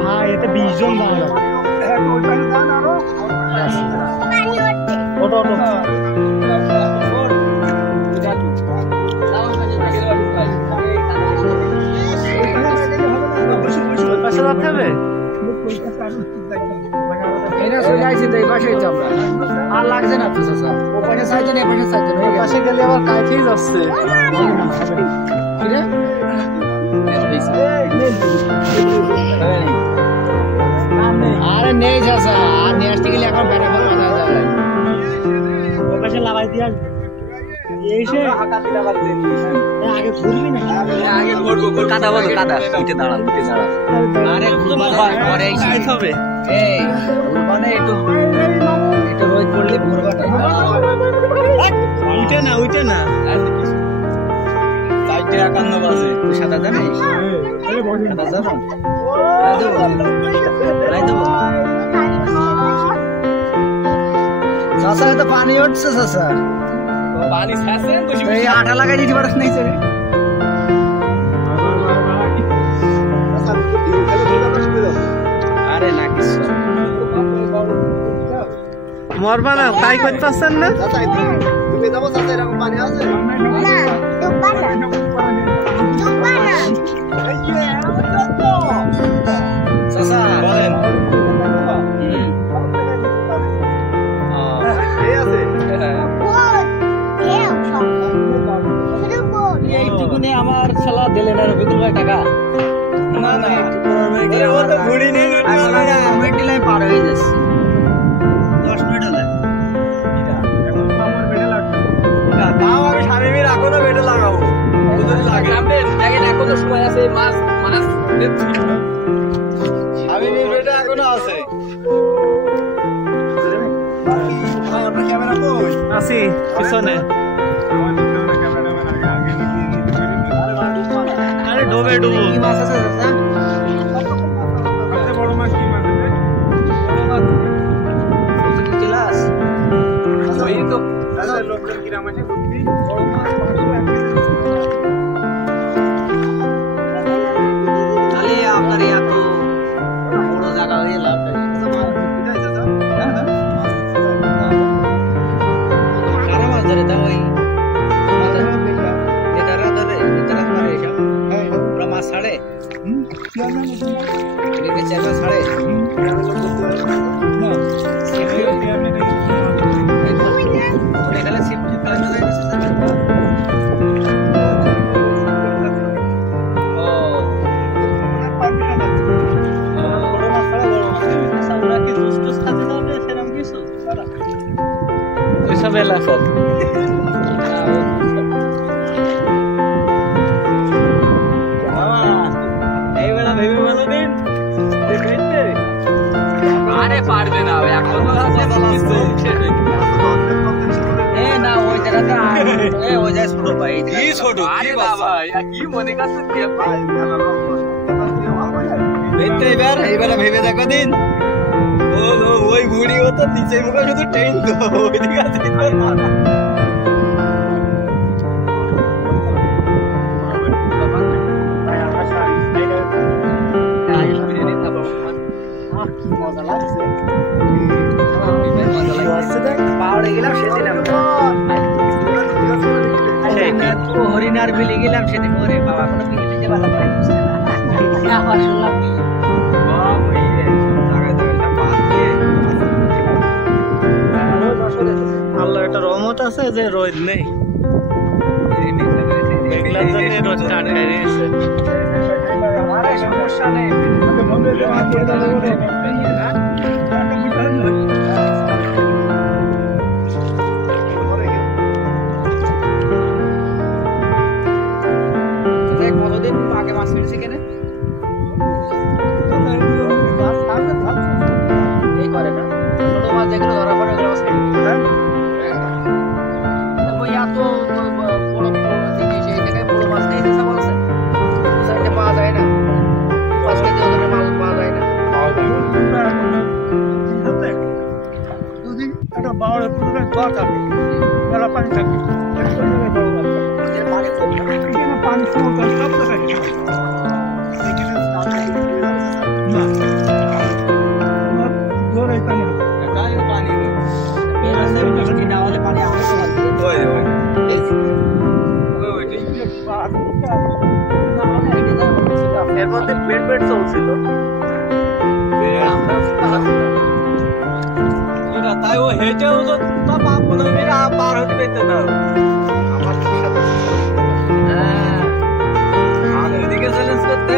ভাই এতে 20 জন দাঁড়ালো। ওটো পাশে যাতে হবে আর লাগছে না তো চাচা ও পাশে চাইছেন এ পাশে চাইছেন ওই পাশে গেলে আবার কাইতেই যাচ্ছে আরে নেই চাচা আর নিয়ে আসতে গেলে এখন বেড়া করে কথা যাবে ও পাশে লাগাই দিয়ে আসবে এসে আগে ঘুরবি না আগে ঘুরবো কাদা বলো কাদা উঠে দাঁড়া আরে পরে এসে হবে এই মানে একটু রোদ পড়লে ঘুরবাটা উঠে না চারটে 51 বাজে তুই সাদা জানিস সাদা জানো চাচা তো পানি উঠছে চাচা পানি ছাড়ছেন এই আটা লাগাই দিতে পারছ নাই স্যার আরে না কিছু মরবা না তাই করতে পারছেন না তুমি যাবো চাচা এরকম পানি আছে না ডুববা না চাচা বলেন এইটুকুনে আমার শালা দিলে না রবিদুল ভাই টাকা না না ও তো ঘুড়ি নেই মেডিলাই পার হয়ে যাচ্ছে 10 মিনিট হলে তাও আমি স্বামীর এখনো বেডে লাগাবো লাগে এখনো সময় আছে মাছ স্বামীর বেডে এখনো আছে ক্যামেরা কই আছি পিছনে আরে ডোবে ডুবো কি মাছ আছে চাচা সবচেয়ে বড় মাছ কি মাছ আছে বড় মাছ চিলাস ওই তো দাদা লোকজন কি নাম আছে বুঝবি বড় মাছ 500 তাহলে আপনার এত বড় জায়গা হয়ে লাভ নাই কারা মাছ ধরে দাও ওই সাড়ে সাড়ে ওইসব এলাকা আরে পারবে না এখন না ওই জায়গাতে ওই জায়গায় ছোট ভাই কি ছোট আরে বাবা কি মনে করছে এবার ভেবে দেখো দিন ওই ঘুড়ি ও তো নিচে মুখে শুধু ট্রেন তো ওইদিকে আছে পাহাড়ে গেলাম সেদিন হরিণার বিলে গেলাম সেদিন ওরে বাবা কোনো বিলে দিতে ভালো করে আল্লাহ একটা রহমত আছে যে রোদ নেই সমস্যা নেই কতদিন আগে মাছ ফিরেছে কেন এই করে না ছোট মাছ যেগুলো ধরা পড়ে ওগুলো মাছ ওই এত বড় জিনিস এই জায়গায় বড় মাছ নেই চেষ্টা বলছে সাইডে পাওয়া যায় না 5 কেজি ওজনের মাছ পাওয়া যায় না যদি একটা বড় পুরো দর থাকে তাহলে পানি থাকে পানি পানি সমতল সব এর মধ্যে পেট পেট চলছিল তাই ও হেঁটেও পার হতে পেত না এদিকে চ্যালেঞ্জ করতে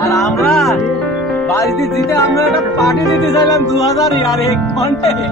আর আমরা বাড়িতে জিতে আমরা একটা পার্টি দিতে চাইলাম 2000 আর 1 ঘন্টায়